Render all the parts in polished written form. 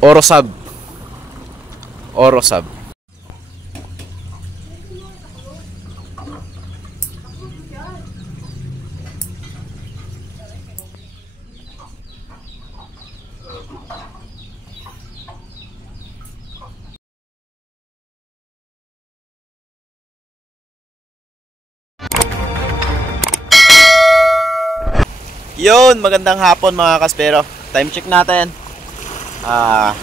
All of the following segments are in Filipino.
Orosab. Orosab. Yun, magandang hapon mga kaspero. Time check natin.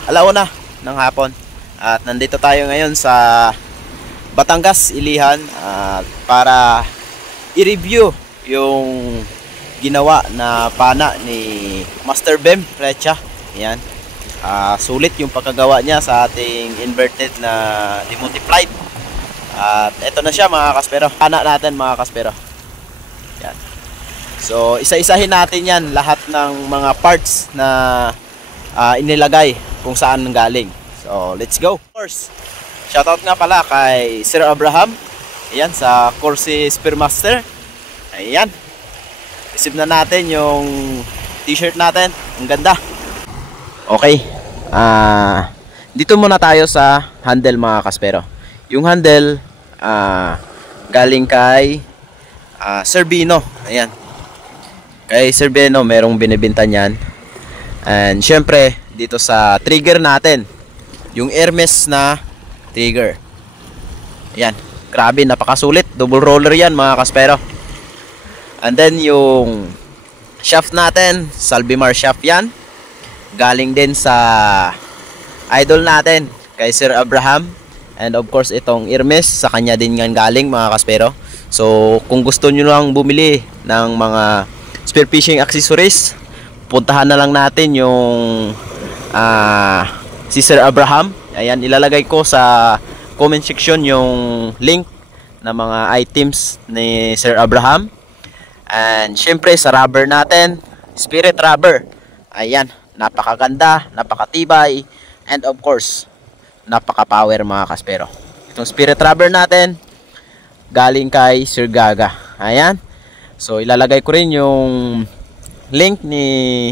Alauna ng hapon. At nandito tayo ngayon sa Batangas, Ilihan, para i-review yung ginawa na pana ni Master Bem Recha. Ayan. Sulit yung pagkagawa niya sa ating inverted na demultiplied. At eto na siya mga kaspero. Pana natin mga kaspero. Ayan. So, isa-isahin natin yan, lahat ng mga parts na inilagay kung saan galing. So, let's go. Of course, shoutout nga pala kay Sir Abraham. Ayan, sa Corsi Spearmaster. Ayan. Receive na natin yung t-shirt natin. Ang ganda. Okay. Dito muna tayo sa handle mga kaspero. Yung handle, galing kay Sir Bino. Ayan. Kay Sir Beno, merong binibinta niyan. And syempre, dito sa trigger natin, yung Hermes na trigger. Ayan, grabe, napakasulit. Double roller yan mga kaspero. And then yung shaft natin, Salbimar shaft yan. Galing din sa idol natin, kay Sir Abraham. And of course, itong Hermes, sa kanya din yan galing mga kaspero. So, kung gusto nyo lang bumili ng mga spearfishing accessories, puntahan na lang natin yung si Sir Abraham. Ayan, ilalagay ko sa comment section yung link na mga items ni Sir Abraham. And syempre sa rubber natin, Spirit rubber. Ayan, napakaganda, napakatibay, and of course napaka-power mga kaspero. Itong Spirit rubber natin galing kay Sir Gaga. Ayan. So, ilalagay ko rin yung link ni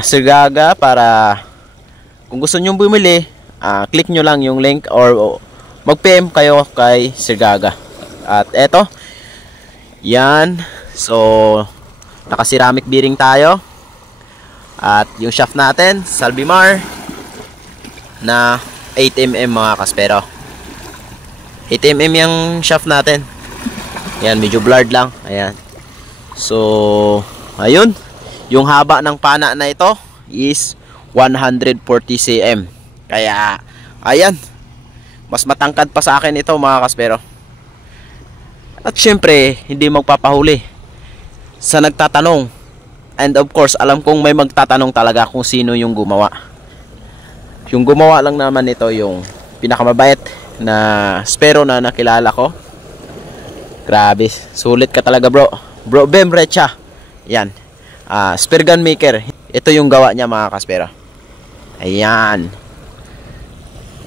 Sir Gaga para kung gusto nyo bumili, click nyo lang yung link or mag-PM kayo kay Sir Gaga. At eto, yan. So, naka-ceramic bearing tayo. At yung shaft natin, Salbimar na 8mm mga kaspero. 8mm yung shaft natin. Ayan, medyo blurred lang. Ayan. So, ayun. Yung haba ng pana na ito is 140 cm. Kaya, ayan. Mas matangkad pa sa akin ito mga kaspero. At syempre, hindi magpapahuli sa nagtatanong. And of course, alam kong may magtatanong talaga kung sino yung gumawa. Yung gumawa lang naman ito yung pinakamabait na spero na nakilala ko. Grabe, sulit ka talaga bro. Bro Bem Recha. Yan. Spear gun maker. Ito yung gawa niya mga kaspero. Ayan.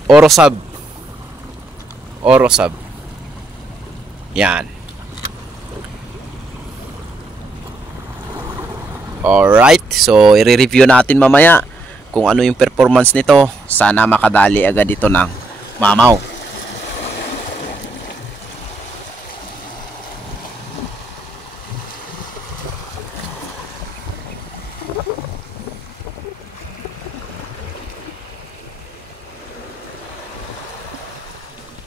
Orosab. Orosab. Yan. Alright. So, i-review natin mamaya kung ano yung performance nito. Sana makadali agad ito ng mamaw.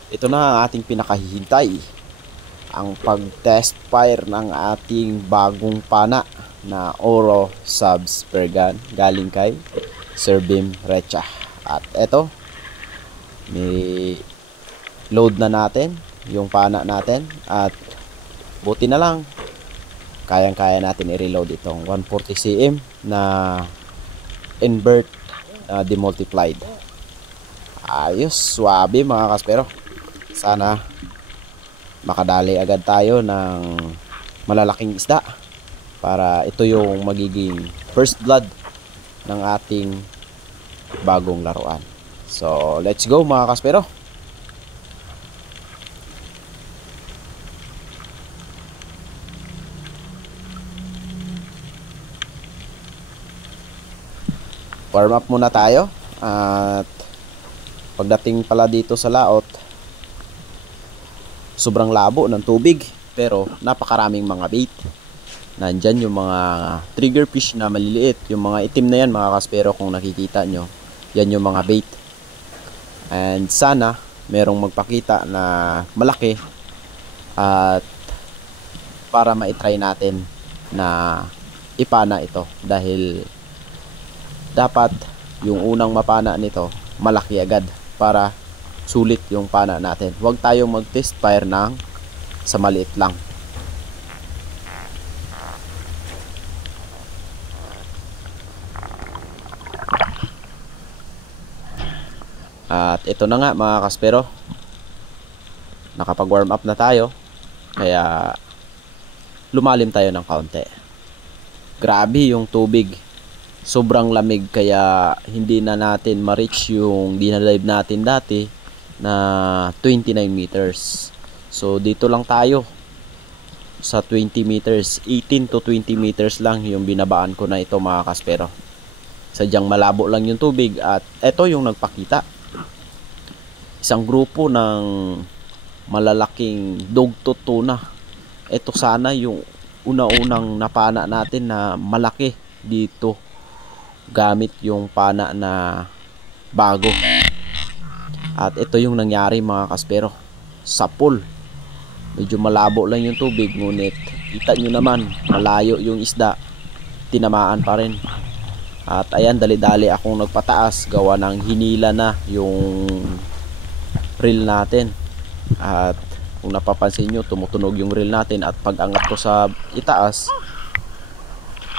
Ito na ang ating pinakahihintay, ang pag-test fire ng ating bagong pana na Oro Subs Spear Gun galing kay Sir Bem Recha. At eto, may load na natin yung pana natin at buti na lang kayang-kaya natin i-reload itong 140 cm na invert demultiplied. Ayos, swabe mga kaspero. Sana makadali agad tayo ng malalaking isda para ito yung magiging first blood ng ating bagong laruan. So, let's go mga kaspero. warm up muna tayo. At pagdating pala dito sa laot, sobrang labo ng tubig pero napakaraming mga bait. Nandyan yung mga trigger fish na maliliit, yung mga itim na yan mga kaspero, kung nakikita nyo, yan yung mga bait. And sana merong magpakita na malaki at para ma-try natin na ipana ito, dahil dapat yung unang mapana nito malaki agad para sulit yung pana natin. Huwag tayong mag-test fire ng sa maliit lang. At ito na nga mga kaspero, nakapag warm up na tayo, kaya lumalim tayo ng kaunti. Grabe yung tubig, sobrang lamig, kaya hindi na natin ma-reach yung dinadive natin dati na 29 meters. So dito lang tayo sa 20 meters, 18 to 20 meters lang yung binabaan ko na ito mga kaspero. Sadyang malabo lang yung tubig at ito yung nagpakita. Isang grupo ng malalaking dugtod tuna. Ito sana yung una-unang napana natin na malaki dito gamit yung pana na bago. At ito yung nangyari mga kaspero, sa pool. Medyo malabo lang yung tubig, ngunit kita nyo naman malayo yung isda, tinamaan pa rin. At ayan, dali-dali akong nagpataas gawa ng hinila na yung reel natin. At kung napapansin nyo, tumutunog yung reel natin, at pag angat ko sa itaas,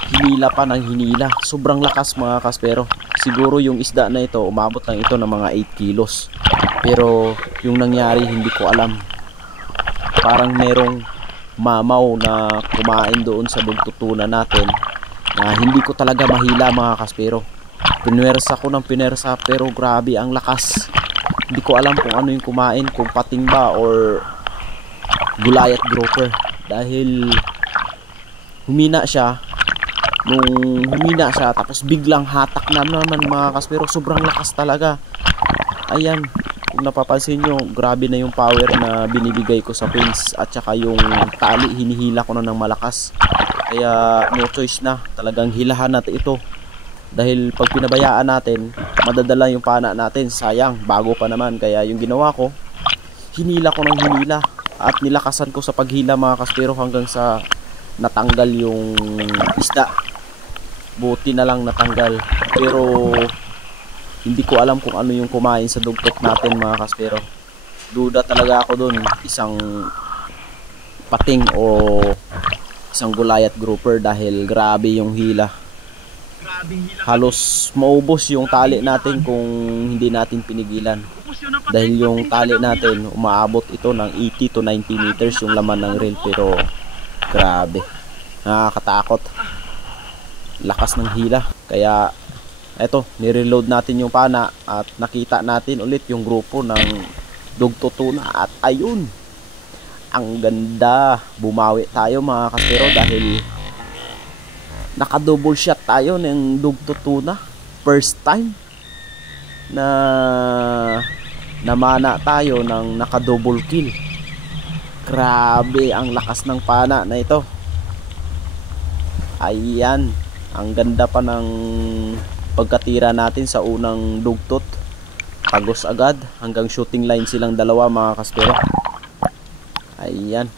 hinila pa ng hinila. Sobrang lakas mga kaspero. Siguro yung isda na ito, umabot lang ito ng mga 8 kilos. Pero yung nangyari hindi ko alam. Parang merong mamaw na kumain doon sa dugtutuna natin na hindi ko talaga mahila mga kaspero. Pinersa ko ng pinersa pero grabe ang lakas. Hindi ko alam kung ano yung kumain, kung pating ba or Goliath grouper, dahil humina siya. Nung humina siya, tapos biglang hatak na naman mga kaspero. Sobrang lakas talaga. Ayan, kung napapansin nyo, grabe na yung power na binibigay ko sa pins, at saka yung tali hinihila ko na ng malakas. Kaya no choice na, talagang hilahan natin ito. Dahil pag pinabayaan natin, madadala yung pana natin, sayang, bago pa naman. Kaya yung ginawa ko, hinila ko ng hinila at nilakasan ko sa paghila mga kaspero hanggang sa natanggal yung isda. Buti na lang natanggal, pero hindi ko alam kung ano yung kumain sa dugtot natin mga kaspero. Duda talaga ako dun, isang pating o isang Goliath grouper, dahil grabe yung hila. Halos maubos yung tali natin kung hindi natin pinigilan, dahil yung tali natin umaabot ito ng 80 to 90 meters yung laman ng reel. Pero grabe, nakakatakot, lakas ng hila. Kaya eto, nireload natin yung pana at nakita natin ulit yung grupo ng dugtutuna. At ayun, ang ganda, bumawi tayo mga kaspero, dahil naka-double shot tayo ng dugtutuna. First time na namana tayo ng naka-double kill. Grabe ang lakas ng pana na ito. Ayan, ang ganda pa ng pagkatira natin sa unang dugtot. Tagos agad, hanggang shooting line silang dalawa mga kaspero. Ayan,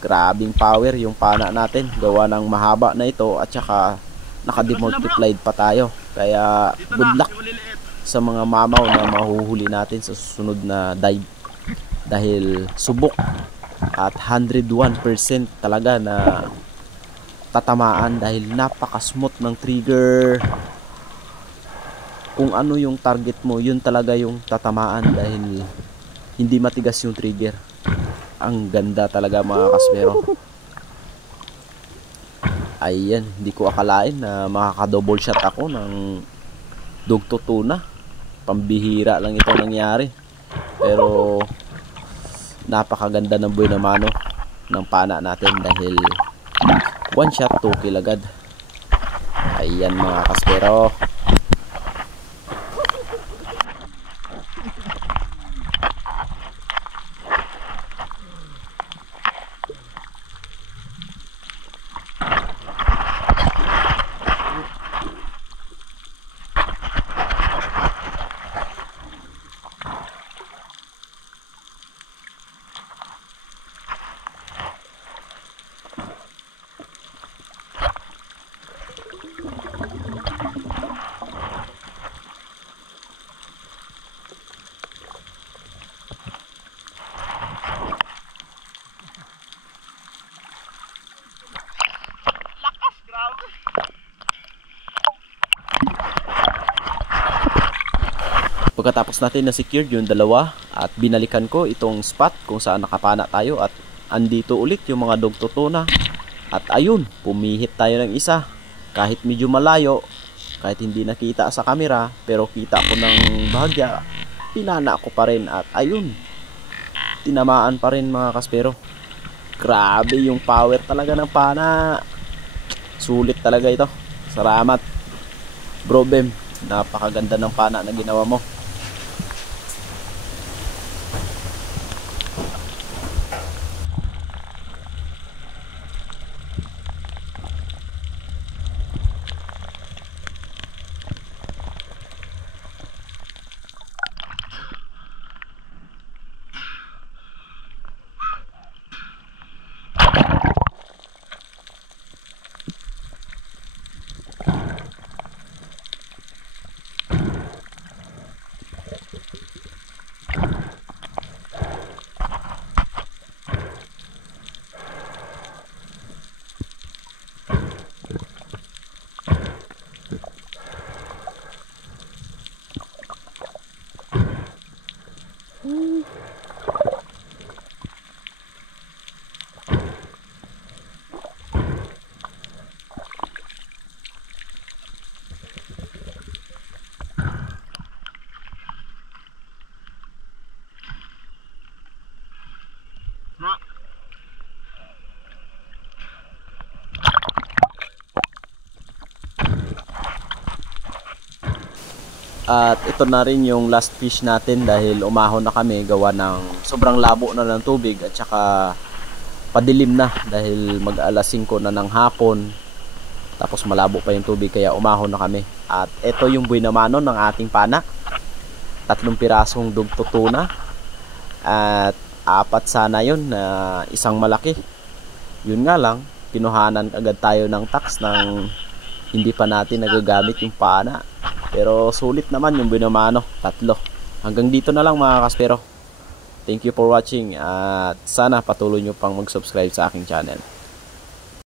grabing power yung pana natin, gawa ng mahaba na ito, at saka naka-demultiplied pa tayo. Kaya good luck sa mga mamaw na mahuhuli natin sa susunod na dive, dahil subok at 101% talaga na tatamaan, dahil napaka-smooth ng trigger. Kung ano yung target mo, yun talaga yung tatamaan, dahil hindi matigas yung trigger. Ang ganda talaga mga kaspero. Ayan, hindi ko akalain na makaka-double shot ako ng dugtutuna. Pambihira lang ito nangyari, pero napakaganda ng buhay na mano ng pana natin, dahil one shot 2 kill agad. Ayan mga kaspero, Pagkatapos natin na-secured yung dalawa at binalikan ko itong spot kung saan nakapana tayo at andito ulit yung mga dog tuna. At ayun, pumihit tayo ng isa. Kahit medyo malayo, kahit hindi nakita sa camera, pero kita ko ng bahagya, pinana ko pa rin at ayun, tinamaan pa rin mga kaspero. Grabe yung power talaga ng pana. Sulit talaga ito. Salamat Bro Bem, napakaganda ng pana na ginawa mo. At ito na rin yung last fish natin dahil umahon na kami gawa ng sobrang labo na ng tubig at saka padilim na dahil mag alas 5 na ng hapon, tapos malabo pa yung tubig kaya umahon na kami. At ito yung buhay naman ng ating pana, 3 pirasong dog tuna at 4 sana yun na isang malaki. Yun nga lang, kinuhanan agad tayo ng tax ng hindi pa natin nagagamit yung pana. Pero sulit naman yung binamano, 3. Hanggang dito na lang mga kaspero. Thank you for watching at sana patuloy nyo pang mag-subscribe sa aking channel.